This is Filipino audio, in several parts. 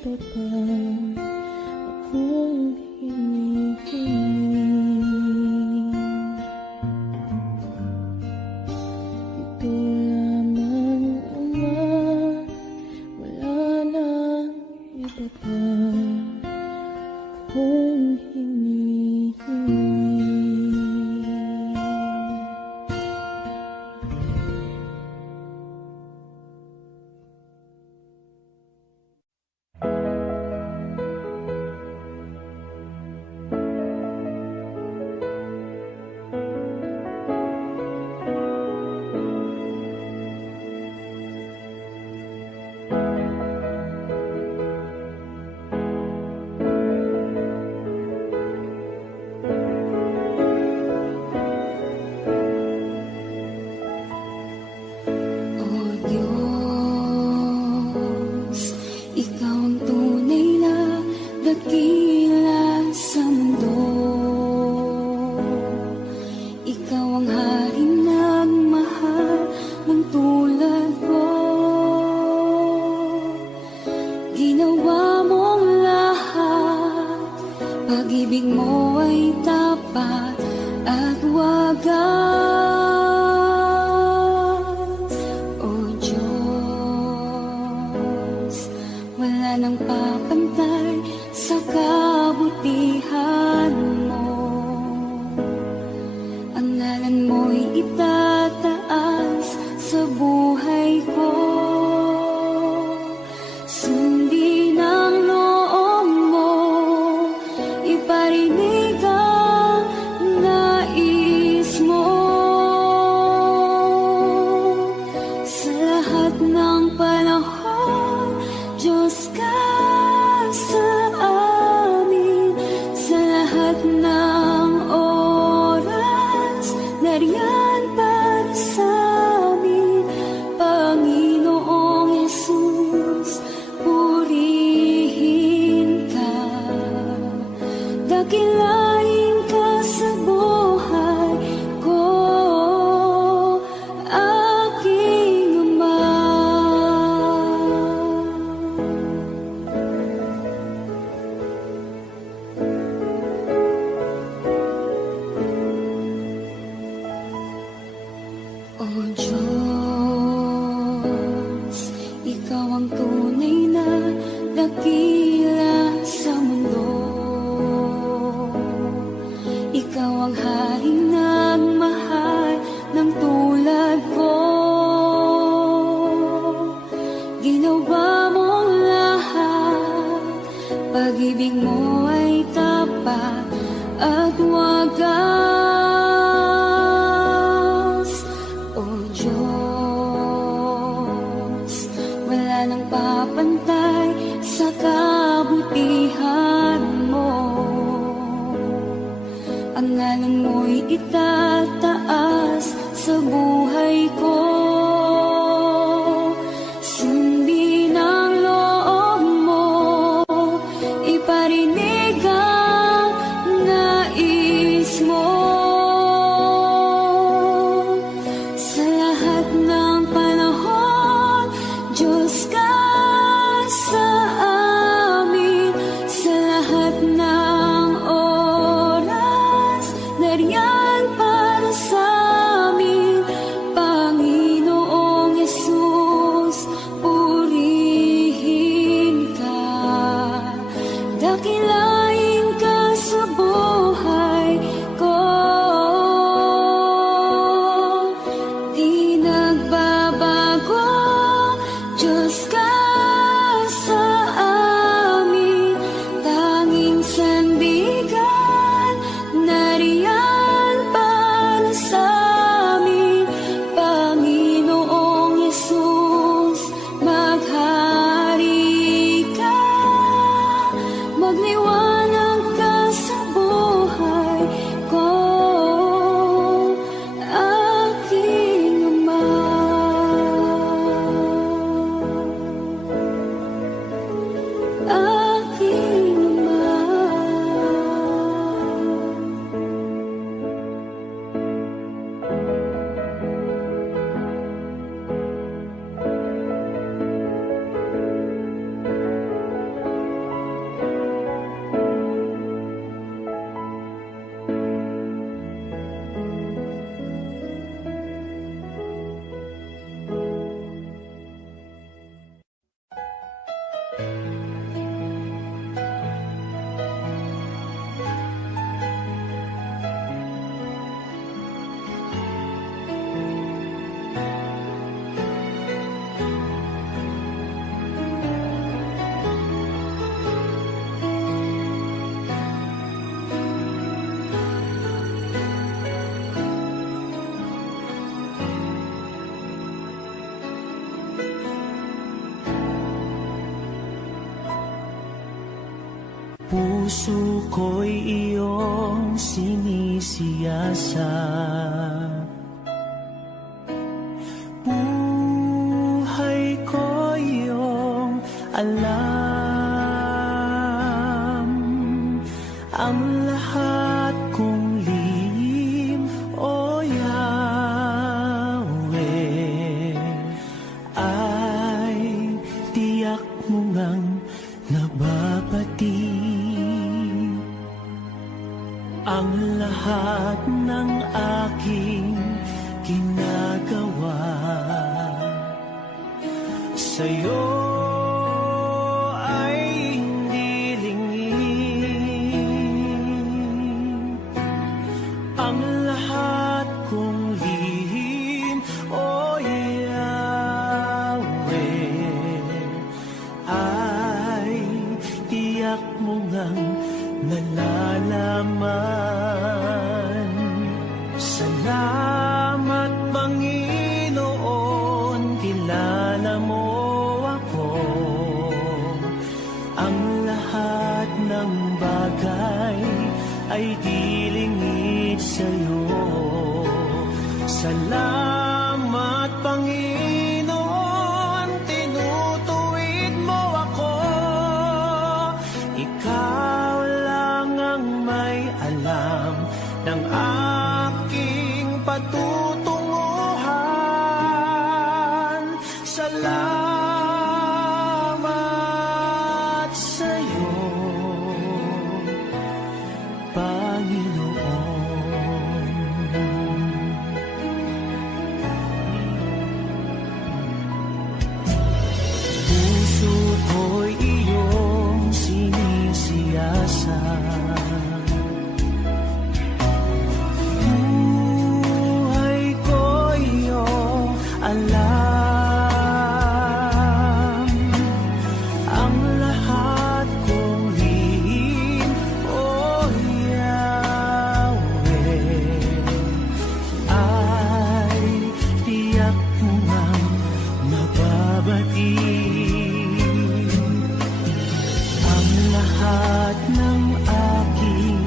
iba pa akong hinihiling. Ito lamang, Ama, wala nang iba pa akong hinihiling. Pag-ibig mo ay tapat at wagas. O Diyos, wala nang papantay sa kabutihan mo. Ang ngalan mo'y itataas sa buhay ko. Sundin ang loob mo, iparinig ang nais mo. Sa lahat ng panahon, Diyos ka sa amin. Sa lahat ng oras, nariyan para sa amin. Panginoong Jesus, purihin ka. Dakilain ka sa buhay ko, aking Ama. O Diyos, Ikaw ang tunay na dakila sa mundo. Ikaw ang haring nagmahal ng tulad ko. Ginawa mong lahat, pag-ibig mo ay tapat at wagas. O Diyos, wala nang papantay sa kabutihan mo. Ang ngalan mo'y itataas sa buhay ko. Sundin ang loob mo, iparinig ang nais mo. Sa lahat ng panahon, Diyos ka sa amin. Sa lahat ng oras, nariyan para sa amin. Panginoong Jesus, purihin ka. Dakilain ka sa buhay ko. Di nagbabago, Diyos ka sa amin. Tanging sandigan, nariyan para sa amin. Panginoong Jesus, maghari ka. Magliwanag ka sa buhay ko, aking Ama. Aking Ama. puso ko'y iyong sinisiyasat. Buhay ko iyong alam, ang lahat kong lihim, O Yahweh, ay tiyak mo ngang nababati. Ang lahat ng aking ginagawa sa'yo ay hindi lingid. Ang lahat kong lihim, O Yahweh, ay tiyak mo ngang nalalaman. Salamat, Panginoon, kilala mo ako. Ang lahat ng bagay ay di lingid sa'yo. Salamat, Panginoon, tinutuwid mo ako. Ikaw lang ang may alam ng aking patutunguhan. Salamat sa'yo, Panginoon. Puso ko'y iyong sinisiyasat. Buhay ko iyong alam, ang lahat kong lihim, O Yahweh, ay tiyak mo ngang mababati. Ang lahat ng aking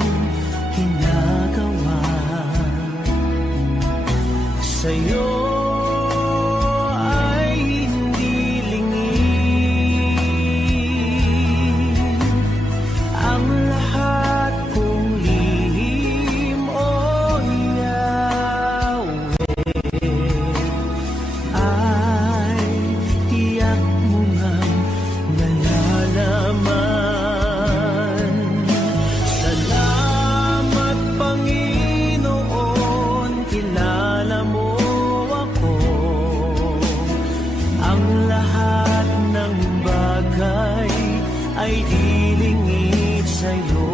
ginagawa sa'yo ay hindi lingid. Ang lahat kong lihim, O Yahweh, ay tiyak mo ngang nalalaman. Salamat, Panginoon, kilala mo ako. Ang lahat ng bagay ay di lingid sa'yo.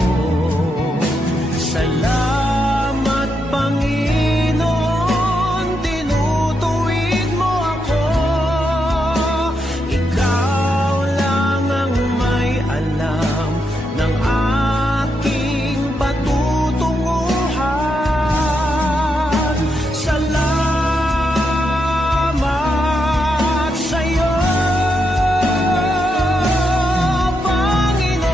Salamat, Panginoon, tinutuwid mo ako. Ikaw lang ang may alam ng aking patutunguhan. Salamat sa'yo, Panginoon.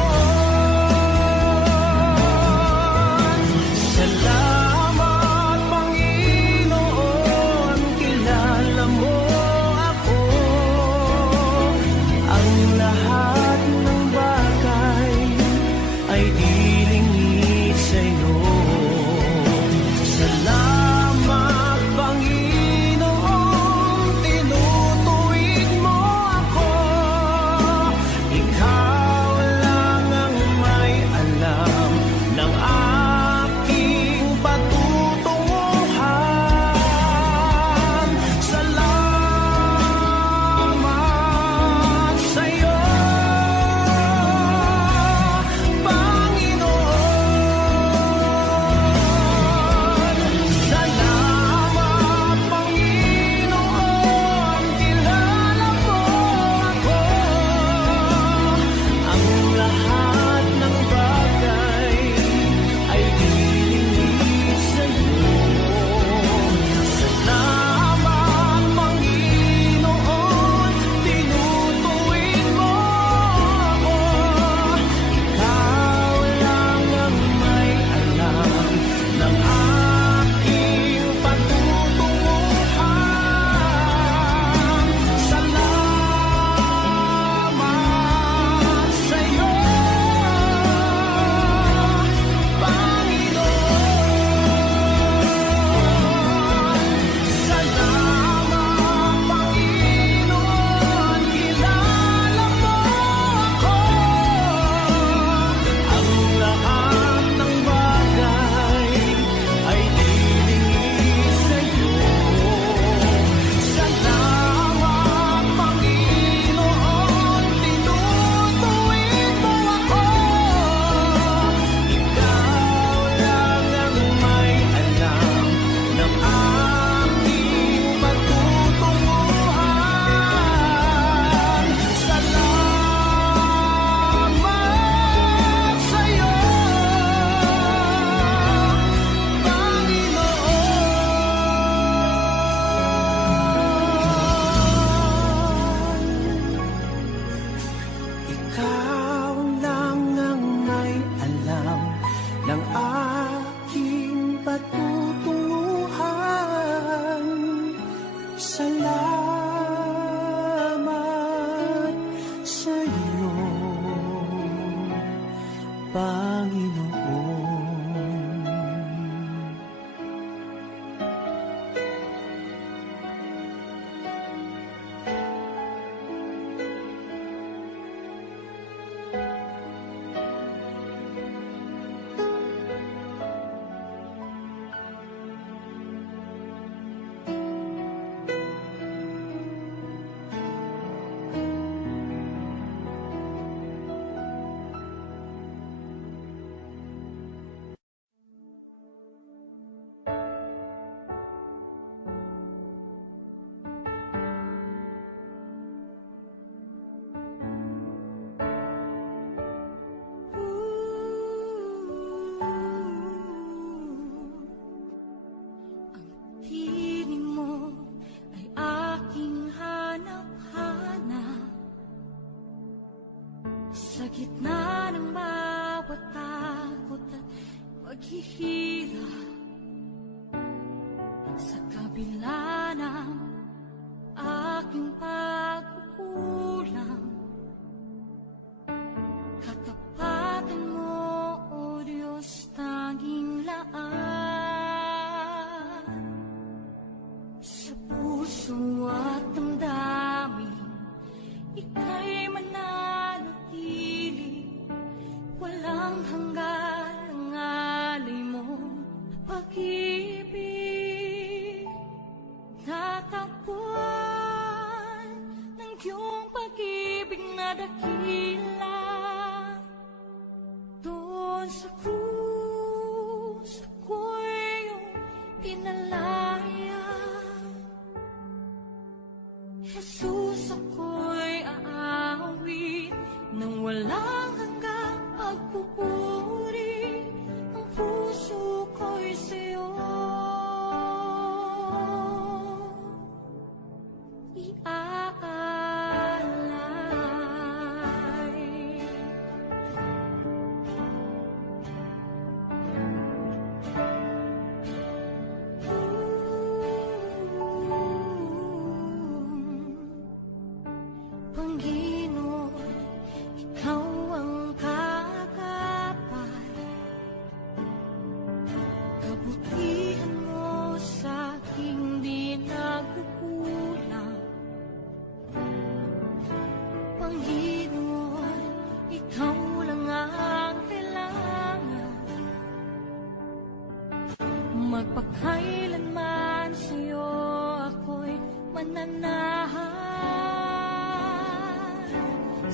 Panginoon. Sa gitna ng bawat takot at paghihirap, sa kabila ng aking pagkukulang, katapatan mo, O Diyos, tanging laan. Sa puso at damdamin, ika'y mananatili, walang hanggan ang alay mong pag-ibig. Natagpuan ng iyong pag-ibig na dakila, doon sa krus ako'y iyong pinalaya. Jesus, ako'y aawit nang walang hanggang pagpupuri. Ang puso ko'y sa'yo iaalay. Panginoon, ikaw ang kagapay, kabutihan mo sa aking di nagkukulang. Panginoon, ikaw lang ang kailangan, magpakailanman sa'yo ako'y mananahan.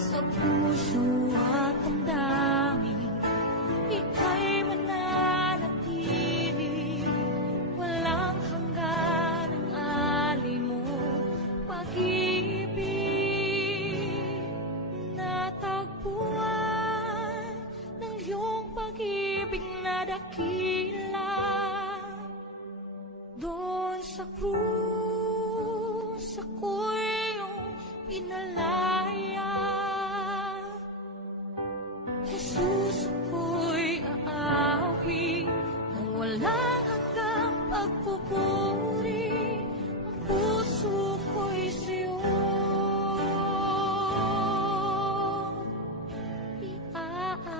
Sa puso at damdamin, ika'y mananatili, walang hanggan ang alay mo pag-ibig. Natagpuan ng iyong pag-ibig na dakila, doon sa krus ako'y iyong pinalaya. Jesus, ako'y aawit nang walang hanggang pagpupuri. Ang puso ko'y sa'yo iaalay.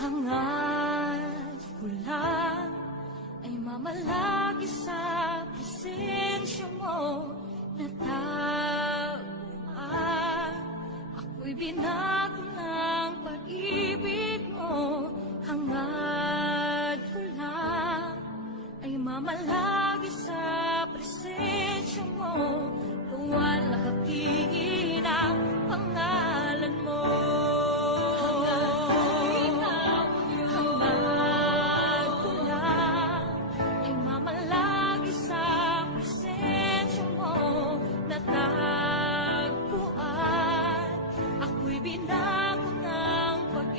Hangad ko lang ay mamalagi sa presensya mo, natagpuan ako'y binago ng pag-ibig mo. Hangad ko lang ay mamalagi sa presensya mo, luwalhati ng pangalan mo. Binago ng pag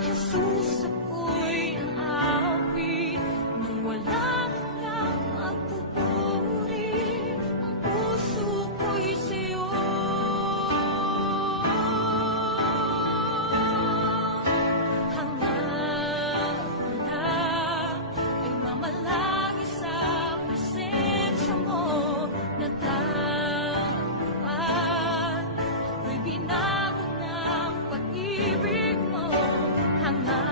Jesus, ako'y aawi nang wala kang magpupuri. Ang puso ko'y sa'yo. Hangad ko na ay mamalagi sa presensya mo. Natagpuan, ako'y binago ng pag-ibig mo. Hangad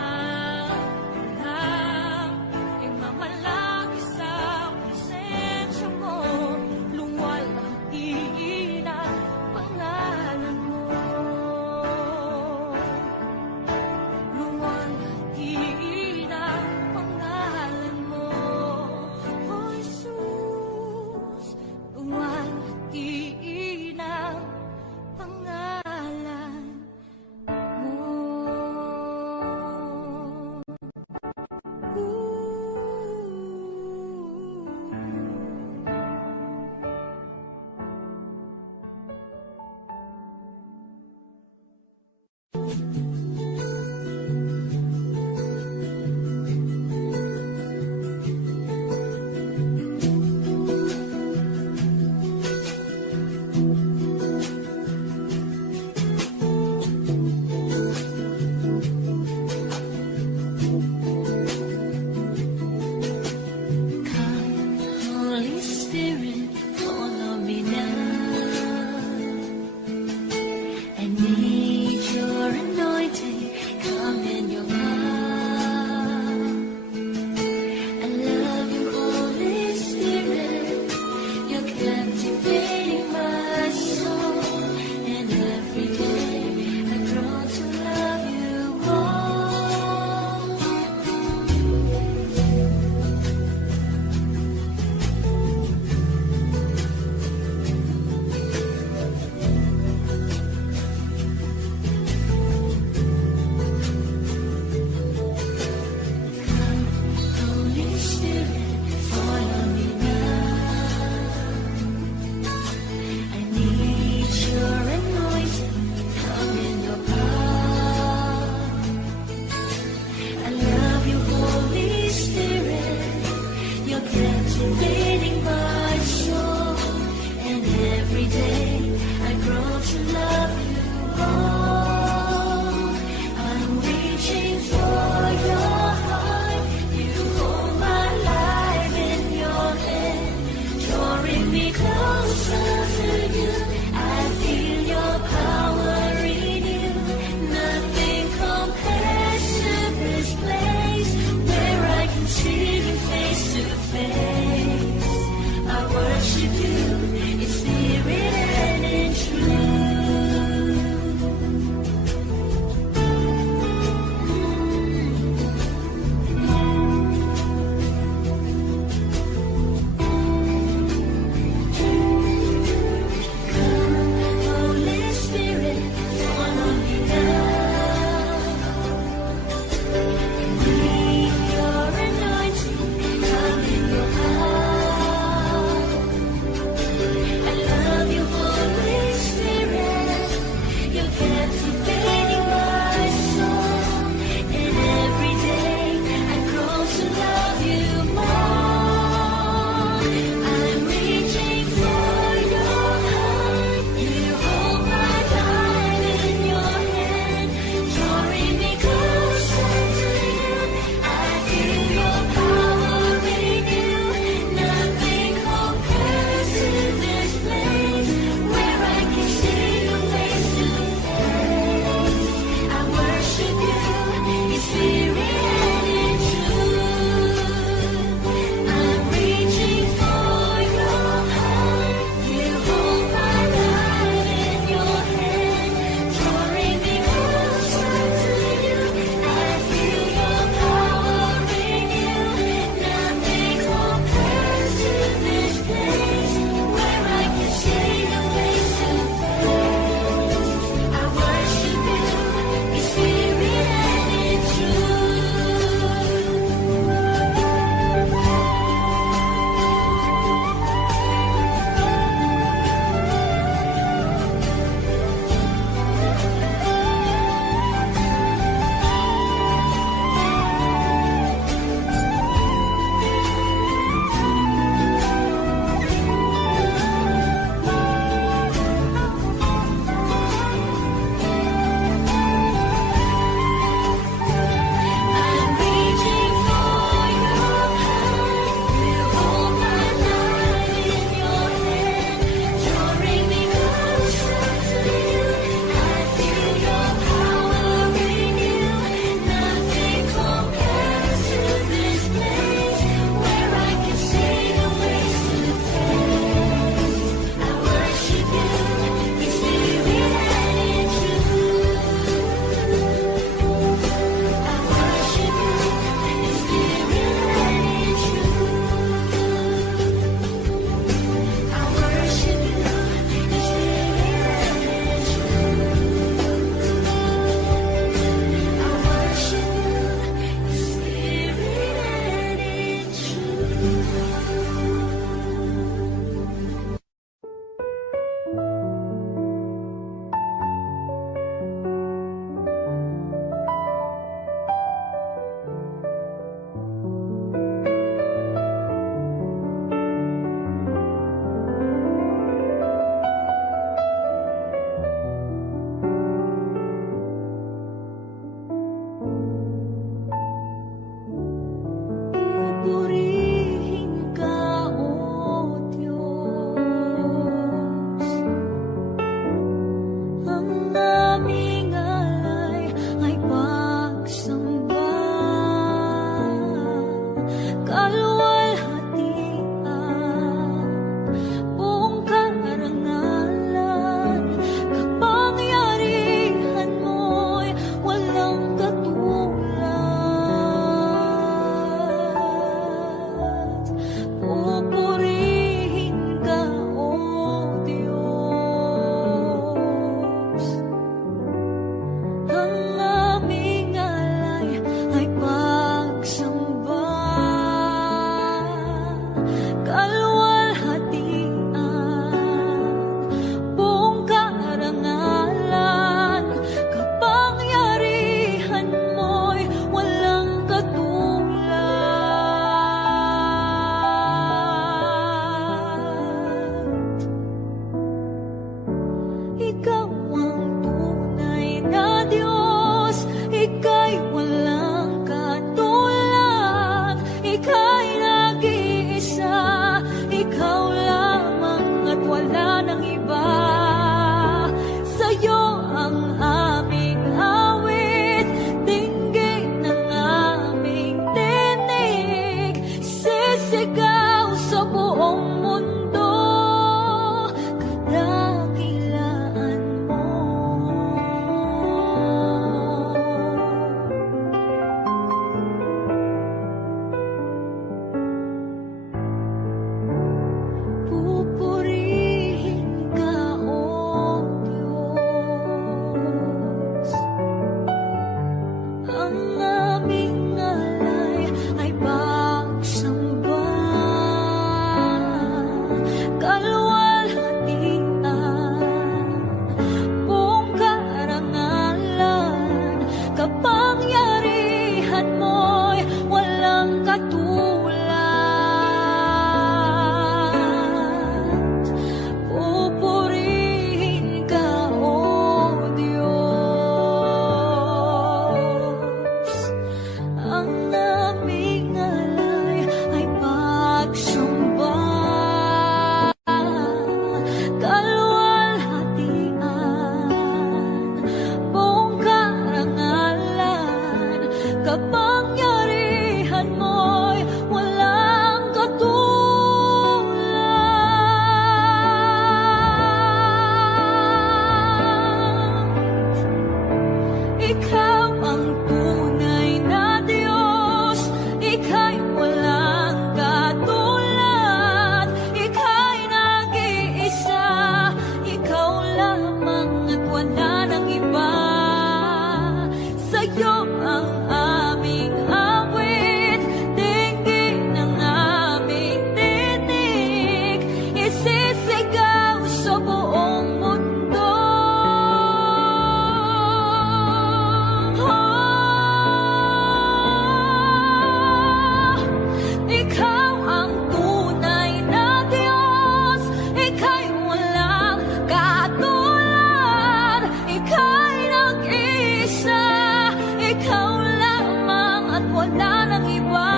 ikaw ang tunay na Diyos, ika'y walang katulad, ika'y nag-iisa, ikaw lamang at wala nang iba. Sa'yo ang aming awit, dinggin ang aming tinig, isisigaw sa buong mundo. Ikaw ang tunay na Diyos, ika'y walang katulad, ika'y nag-iisa, ikaw lamang at wala nang iba.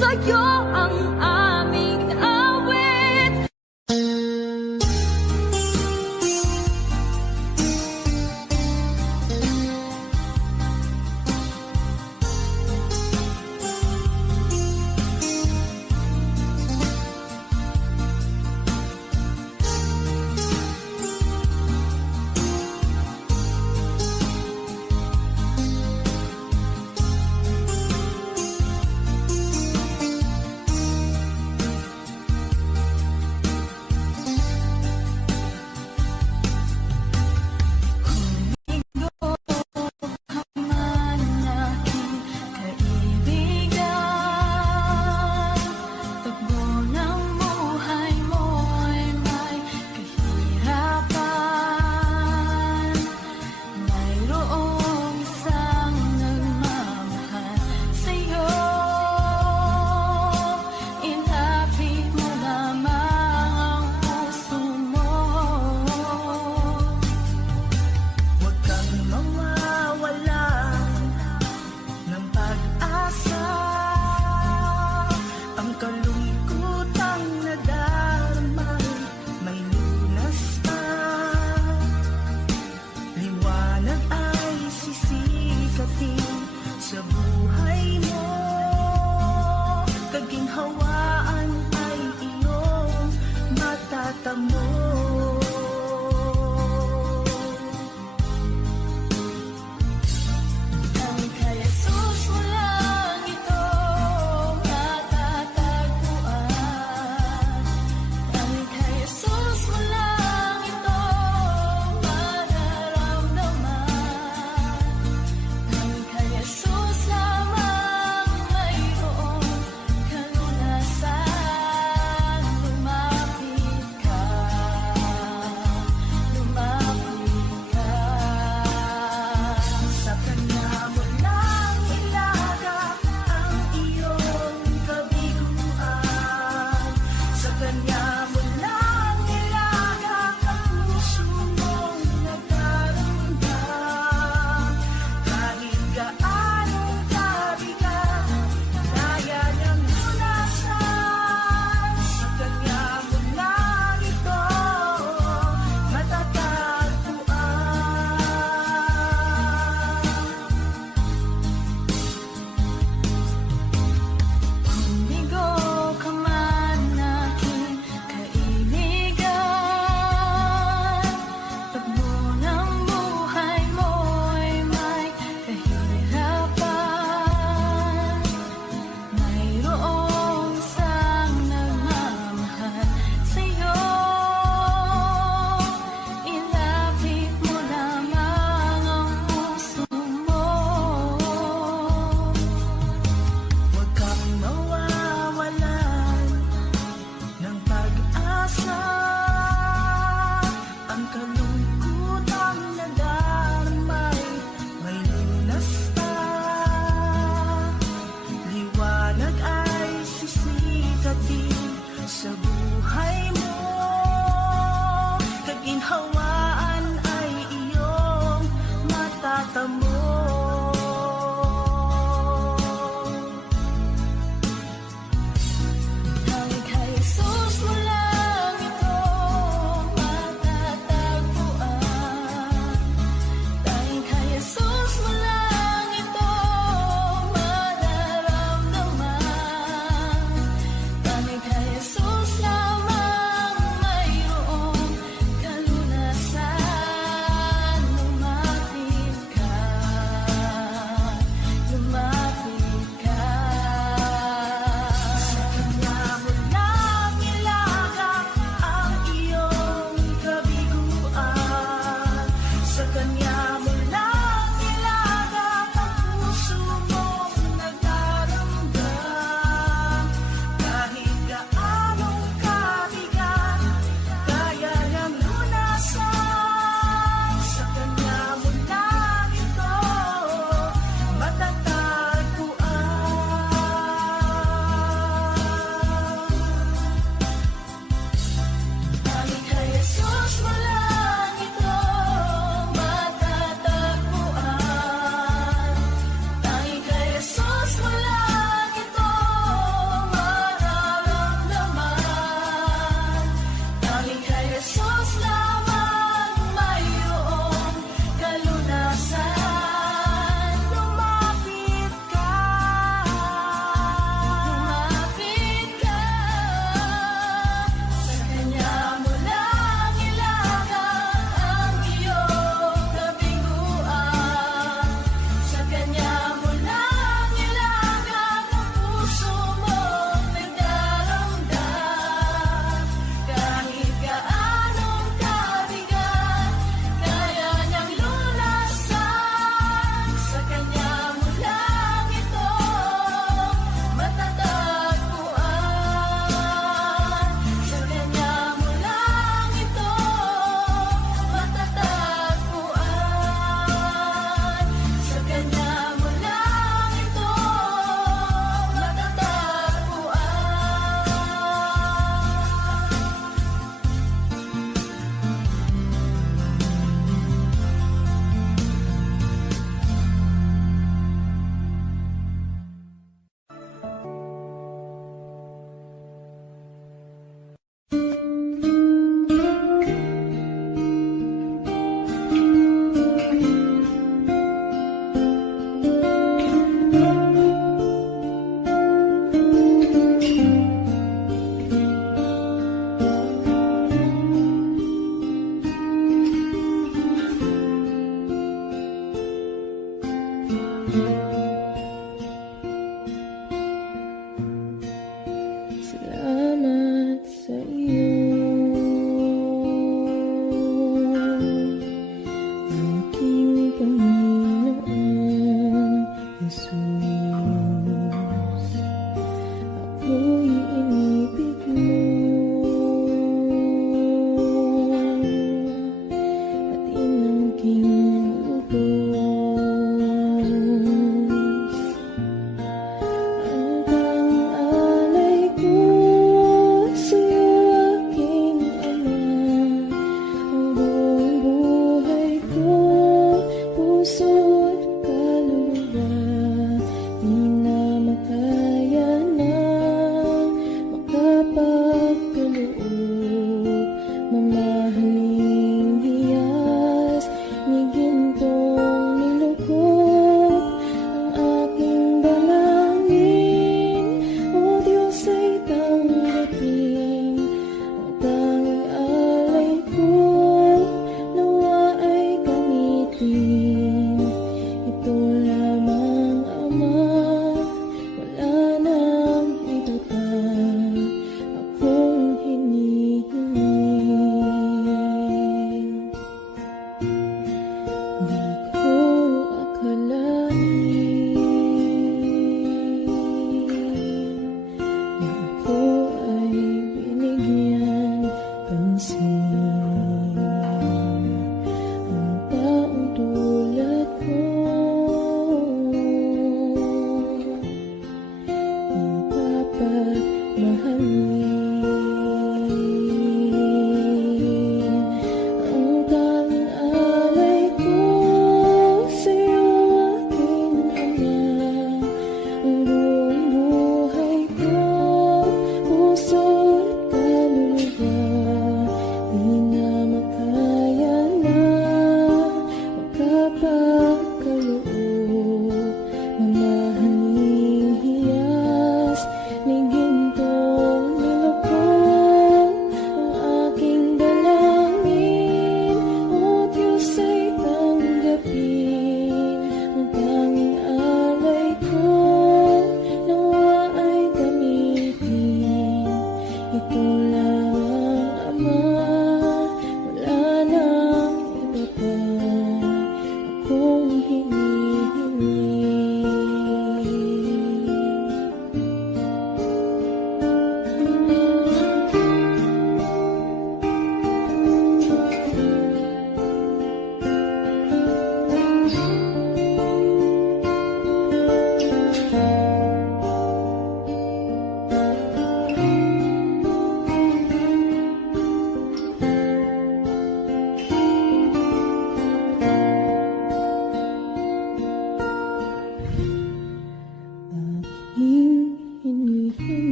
Sa'yo ang aming awit. Man aking kaibigan, takbo ng buhay mo'y may kahirapan. Mayroong isang nagmamahal sa'yo, ilapit mo lamang ang puso mo. Huwag kang mawawalan ng pag-asa. Ang kalungkutang nadarama may lunas pa. Liwanag ay sisikatin sa buhay mo. Kaginhawaan ay iyong matatamo. Ang kay Jesus mo lang ito matatagpuan. Ang kay Jesus mo lang ito mararamdaman. Ang kay Jesus lamang mayroong kalunasan. Lumapit ka, lumapit ka. Sa kanya mo lang ilagak ang iyong kabiguan. Sa kanya mo lang ilagak ang puso mong nagdaramdam. Kahit gaanong kabigat, kaya niyang lunasan. Sa kanya mo lang ito matatagpuan. Humigo ka man aking kaibigan, takbo ng buhay mo'y may kahirapan. Mayroong isang nagmamahal sa'yo, ilapit mo lamang ang puso mo. Huwag kang mawawalan ng pag-asa. Ang kalungkutang nadarmay may lunas pa. Liwanag ay sisikatin sa buhay mo. Kaginhawaan ay iyong matatamo. Ang kay Jesus mo lang ito matatagpuan. Dahil kay Jesus mo lang ito mararamdaman. Dahil kay Jesus lamang mayroong kalunasan. Lumapit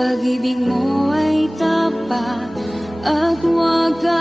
Pag-ibig mo ay tapat at wagas.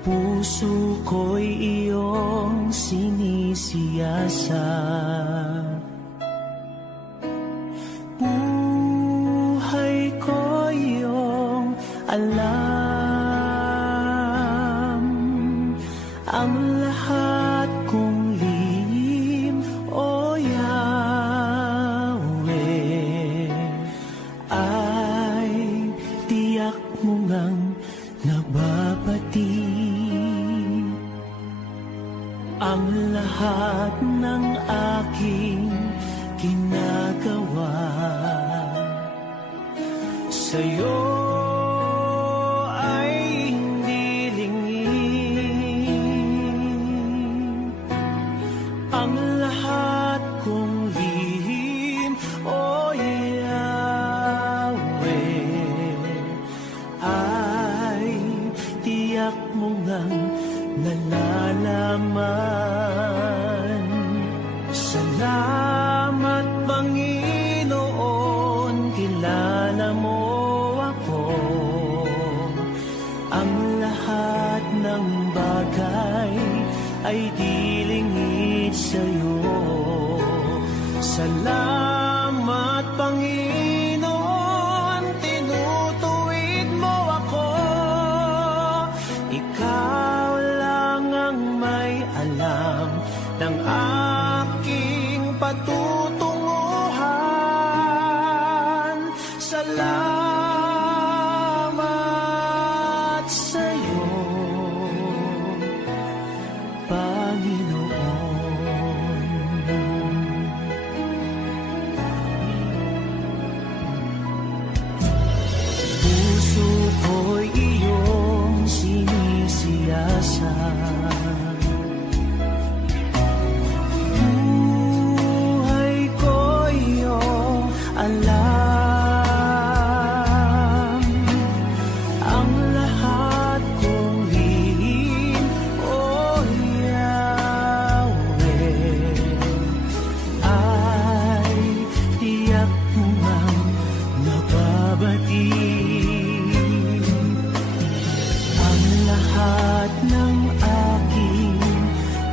Puso ko'y iyong sinisiyasat, buhay ko iyong alam, ang lahat kong lihim, O Yahweh, ay tiyak mo ngang nababati. Ang lahat ng aking ginagawa sa'yo ay hindi lingid. Ang lahat kong lihim, O Yahweh, ay tiyak mo ngang nalalaman. Salamat, Panginoon, kilala mo ako. Ang lahat ng bagay ay di lingid sa'yo. Salamat, Panginoon, tinutuwid mo ako. Ikaw lang ang may alam ng aking patutunguhan. Salamat sa'yo, Panginoon. Puso ko'y iyong sinisiyasat, buhay ko iyong alam, ang lahat kong lihim, O Yahweh, ay tiyak mo ngang nababati. Ang lahat ng aking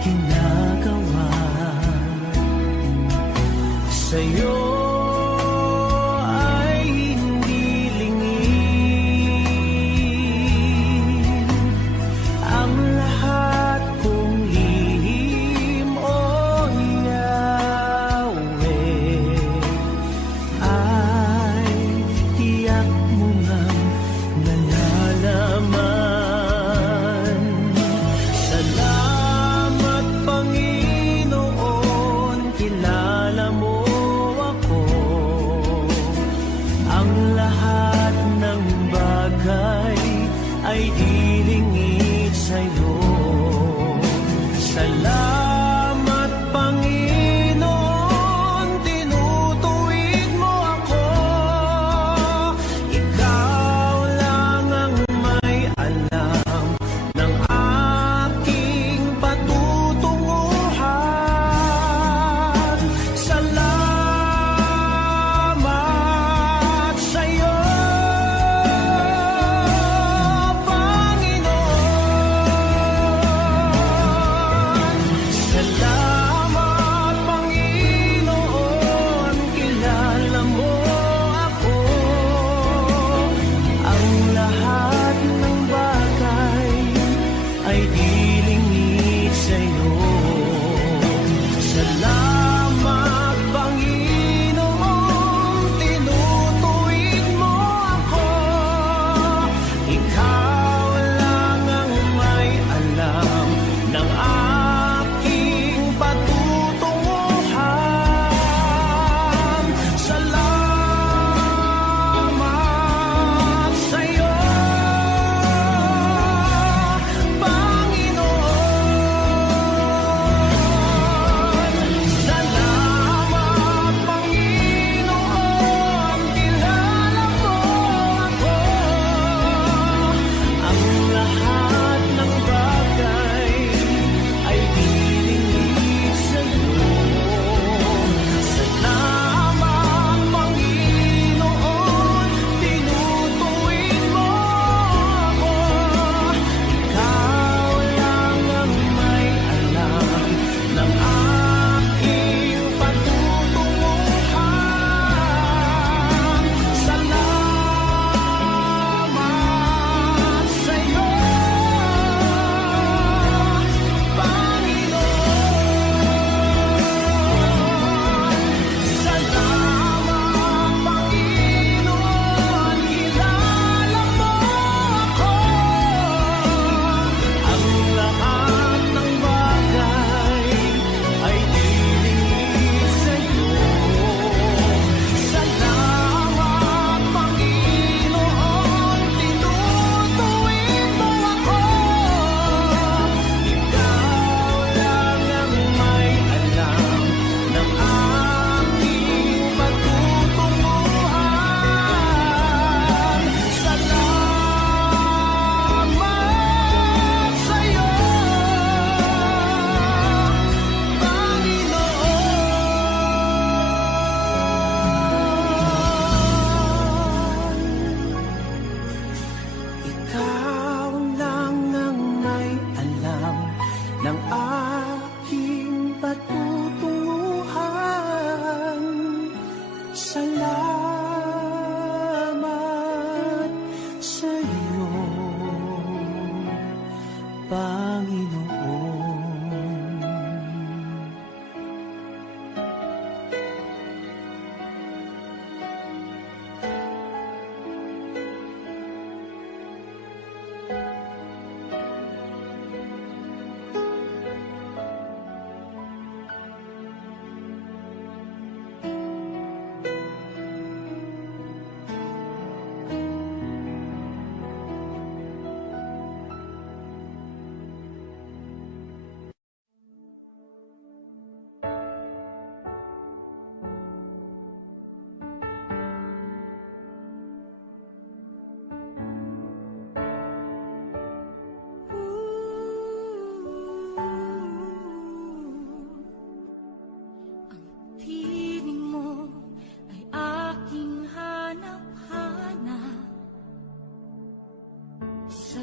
ginagawa sa'yo ay hindi lingid. Ang lahat kong lihim, O Yahweh, ay tiyak mo ngang nalalaman. Salamat, Panginoon, kilala mo ako.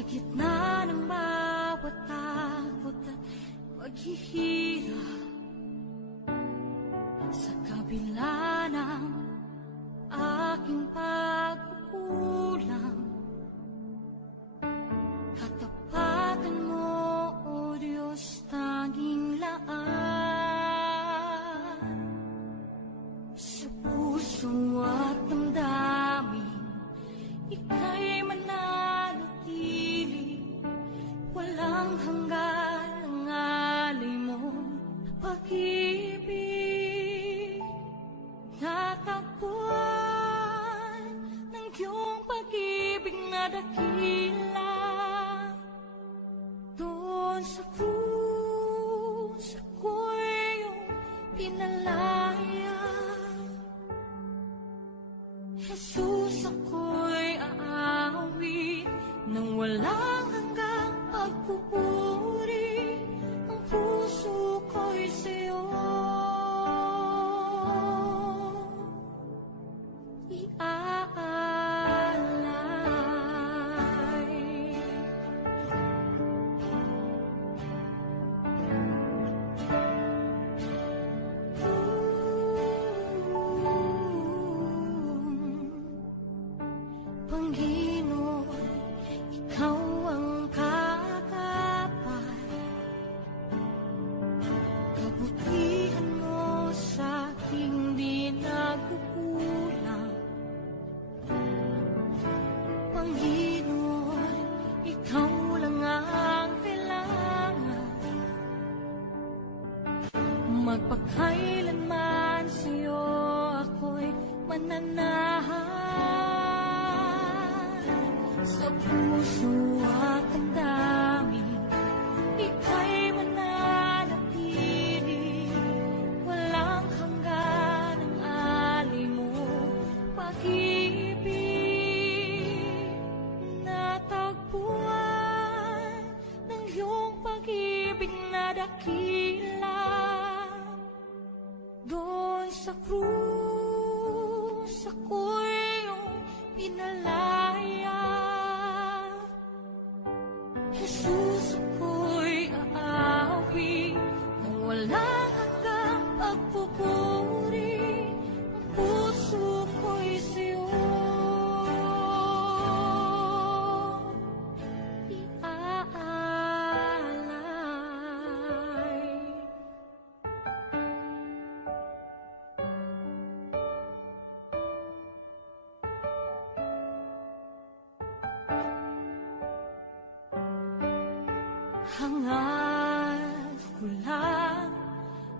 gitna ng bawat takot at paghihirap, sa kabila ng aking pagkukulang, katapatan mo, O Diyos, tanging laan. Sa puso at damdamin, ika'y mananatili, walang hanggan ang alay mong pag-ibig. Natagpuan ng iyong pag-ibig na dakila, doon sa krus ako'y iyong pinalaya. Jesus, ako'y aawit ng walang hanggang pagpupuri. Ang puso ko'y sa'yo iaalay. Panginoon, ikaw ang kakapat, kabutihan mo sa aking di nagkukulang. Panginoon, ikaw lang ang kailangan, magpakailanman sa'yo ako'y mananahan. Sa puso at damdamin, ika'y mananatili, walang hanggan ang alay mo pag-ibig. Natagpuan ng iyong pag-ibig na dakila, doon sa krus ako'y iyong pinalaya. Jesus, ako'y aawit ng walang hanggang pagpupuri. Ang puso ko'y sa'yo iaalay. Hangad ko lang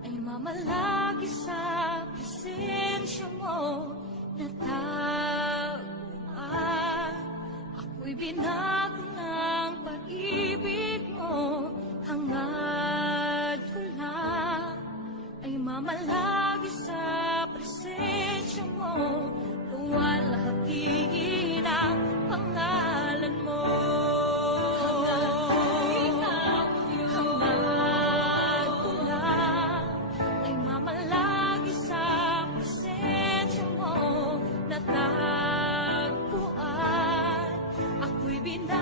ay mamalagi sa presensya mo, natagpuan. Ako'y binago ng pag-ibig mo. Hangad ko lang ay mamalagi sa presensya mo, luwalhati ng pangalan mo. Natagpuan, ako'y binagos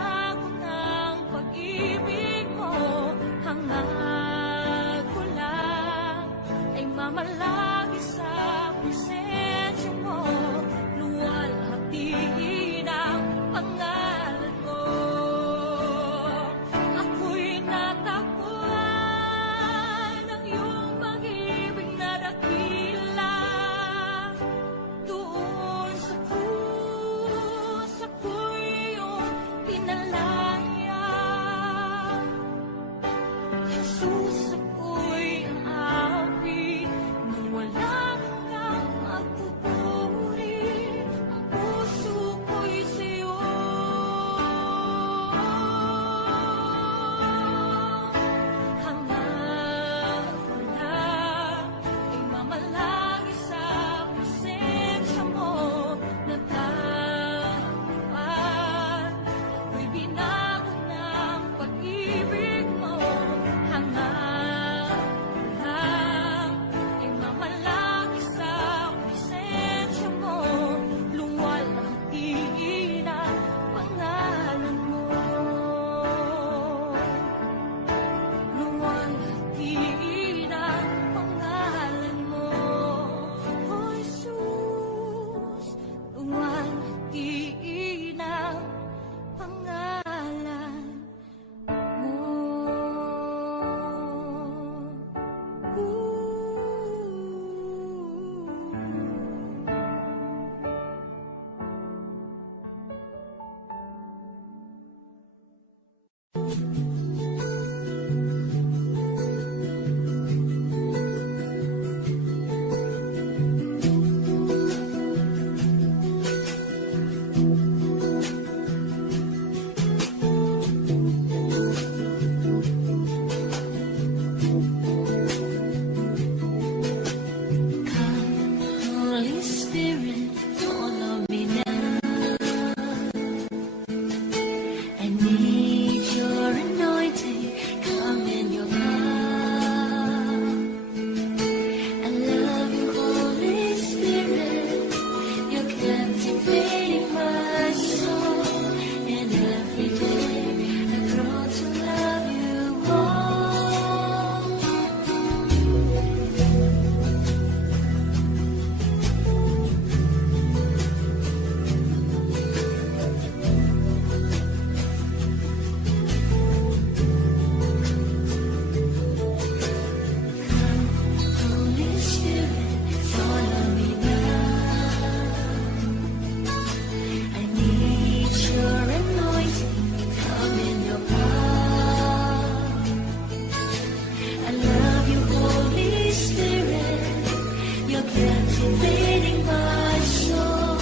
pervading my soul.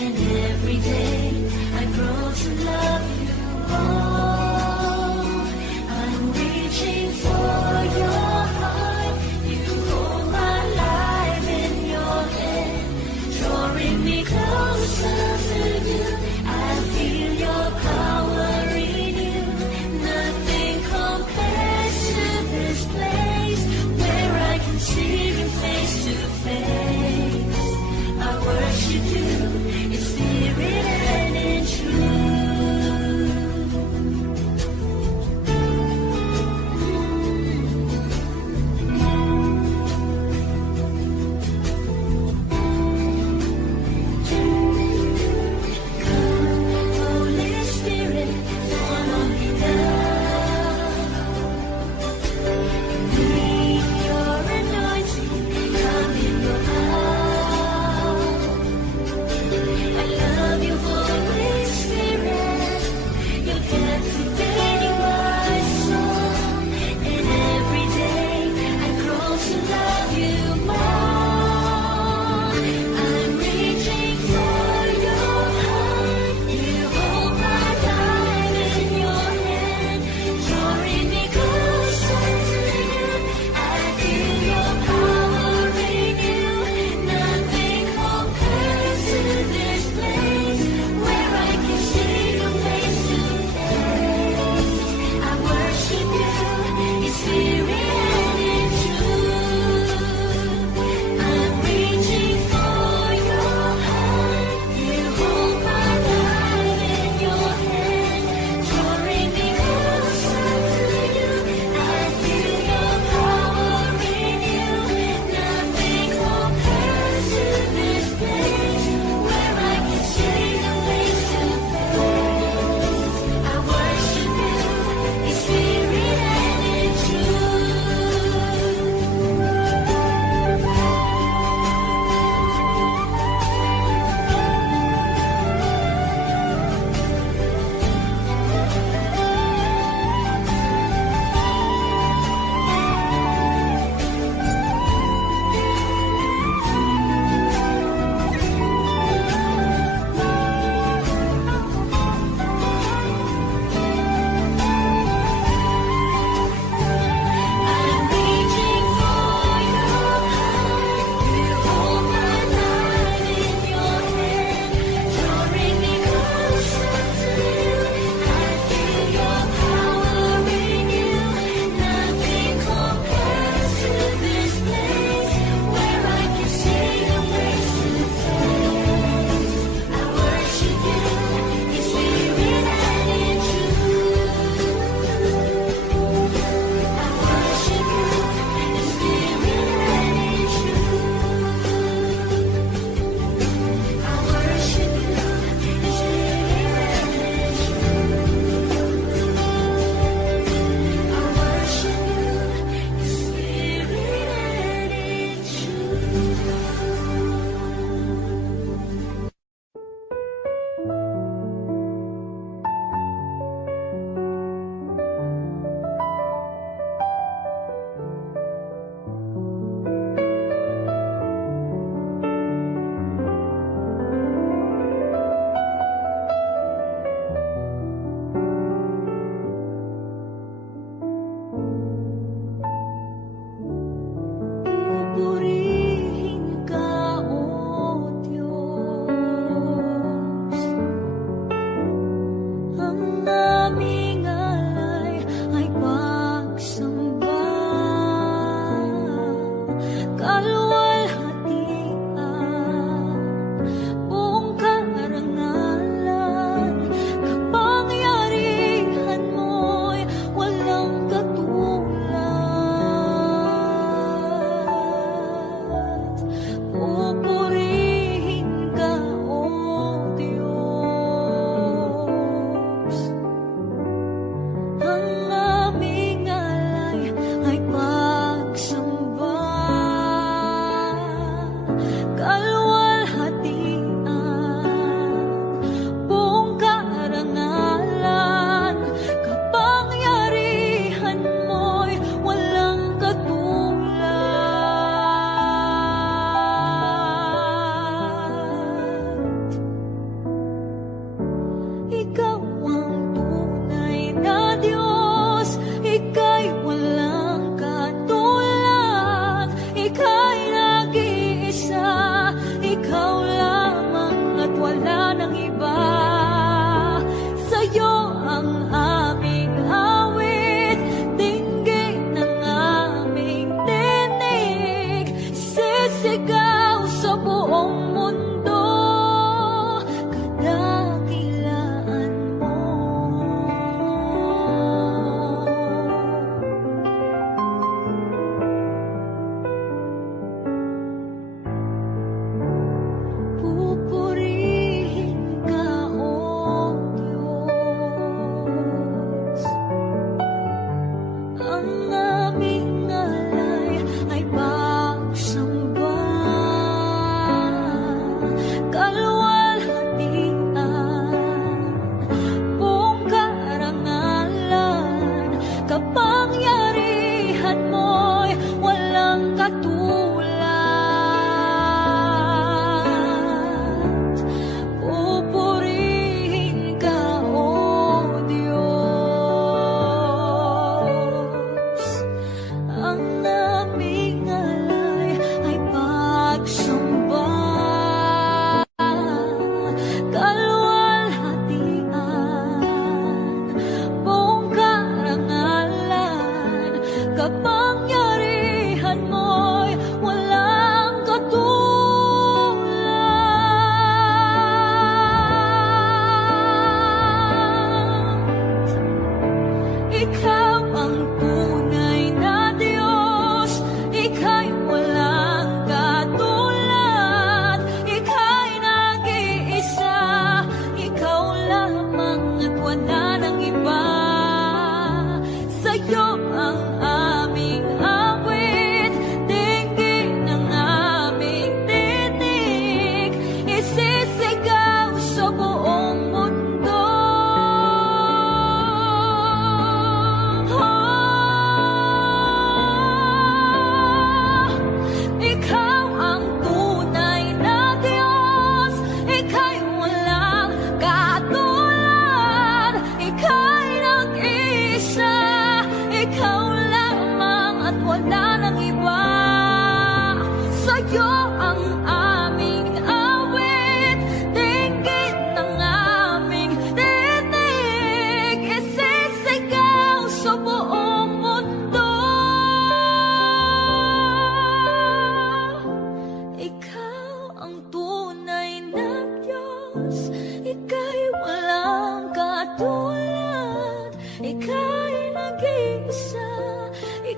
And every day I grow to love you more. I'm reaching for your heart. You hold my life in your hand, drawing me closer to you. I feel your power in you. Nothing compares to this place where I can see you face to face. I worship you in spirit and in truth.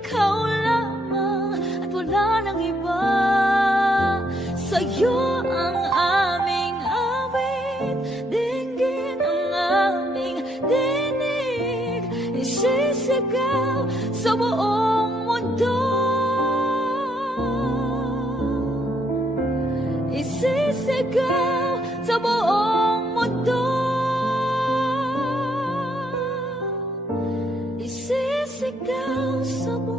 ikaw lamang at wala nang iba. Sa'yo ang aming awit, dinggin ang aming dinig, isisigaw sa buong mundo, isisigaw sa buong mundo, isisigaw sa buong